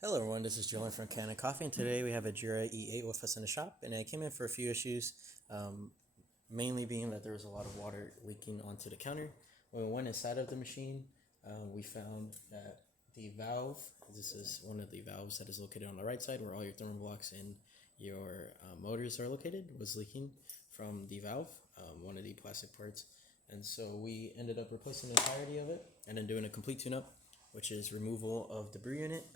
Hello everyone, this is Jura from Kanen Coffee, and today we have a Jura E8 with us in the shop, and I came in for a few issues, mainly being that there was a lot of water leaking onto the counter. When we went inside of the machine, we found that the valve, this is one of the valves that is located on the right side where all your thermal blocks and your motors are located, was leaking from the valve, one of the plastic parts. And so we ended up replacing the entirety of it and then doing a complete tune-up, which is removal of the brew unit,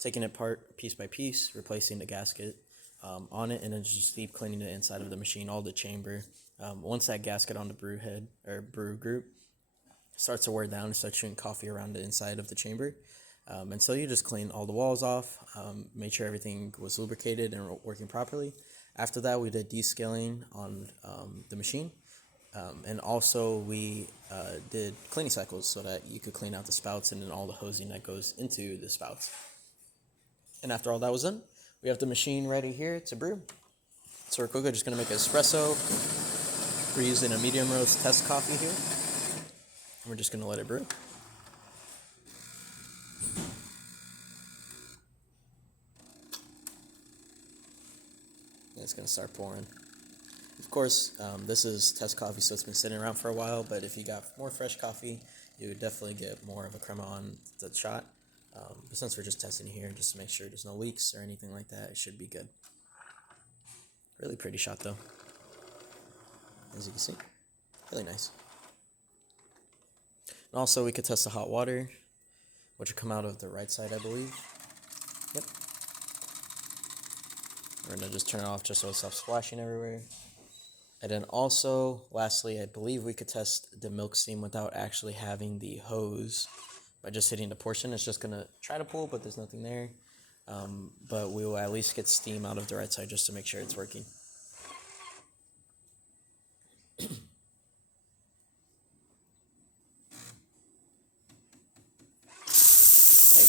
taking it apart piece by piece, replacing the gasket on it, and then just deep cleaning the inside of the machine, all the chamber. Once that gasket on the brew head or brew group starts to wear down and starts shooting coffee around the inside of the chamber. And so you just clean all the walls off, made sure everything was lubricated and working properly. After that, we did descaling on the machine. And also we did cleaning cycles so that you could clean out the spouts and then all the hosing that goes into the spouts. And after all that was done, we have the machine ready here to brew. So we're quickly just going to make an espresso. We're using a medium roast test coffee here. And we're just going to let it brew. And it's going to start pouring. Of course, this is test coffee, so it's been sitting around for a while, but if you got more fresh coffee, you would definitely get more of a crema on the shot. But since we're just testing here, just to make sure there's no leaks or anything like that, it should be good. Really pretty shot, though. As you can see, really nice. And also, we could test the hot water, which will come out of the right side, I believe. Yep. We're going to just turn it off just so it stops splashing everywhere. And then also, lastly, I believe we could test the milk steam without actually having the hose by just hitting the portion. It's just going to try to pull, but there's nothing there. But we will at least get steam out of the right side just to make sure it's working. There you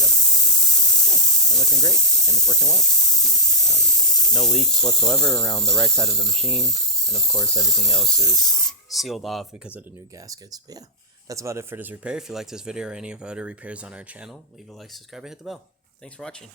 go. Yeah, they're looking great, and it's working well. No leaks whatsoever around the right side of the machine. And of course, everything else is sealed off because of the new gaskets. But yeah, that's about it for this repair. If you like this video or any of our other repairs on our channel, leave a like, subscribe, and hit the bell. Thanks for watching.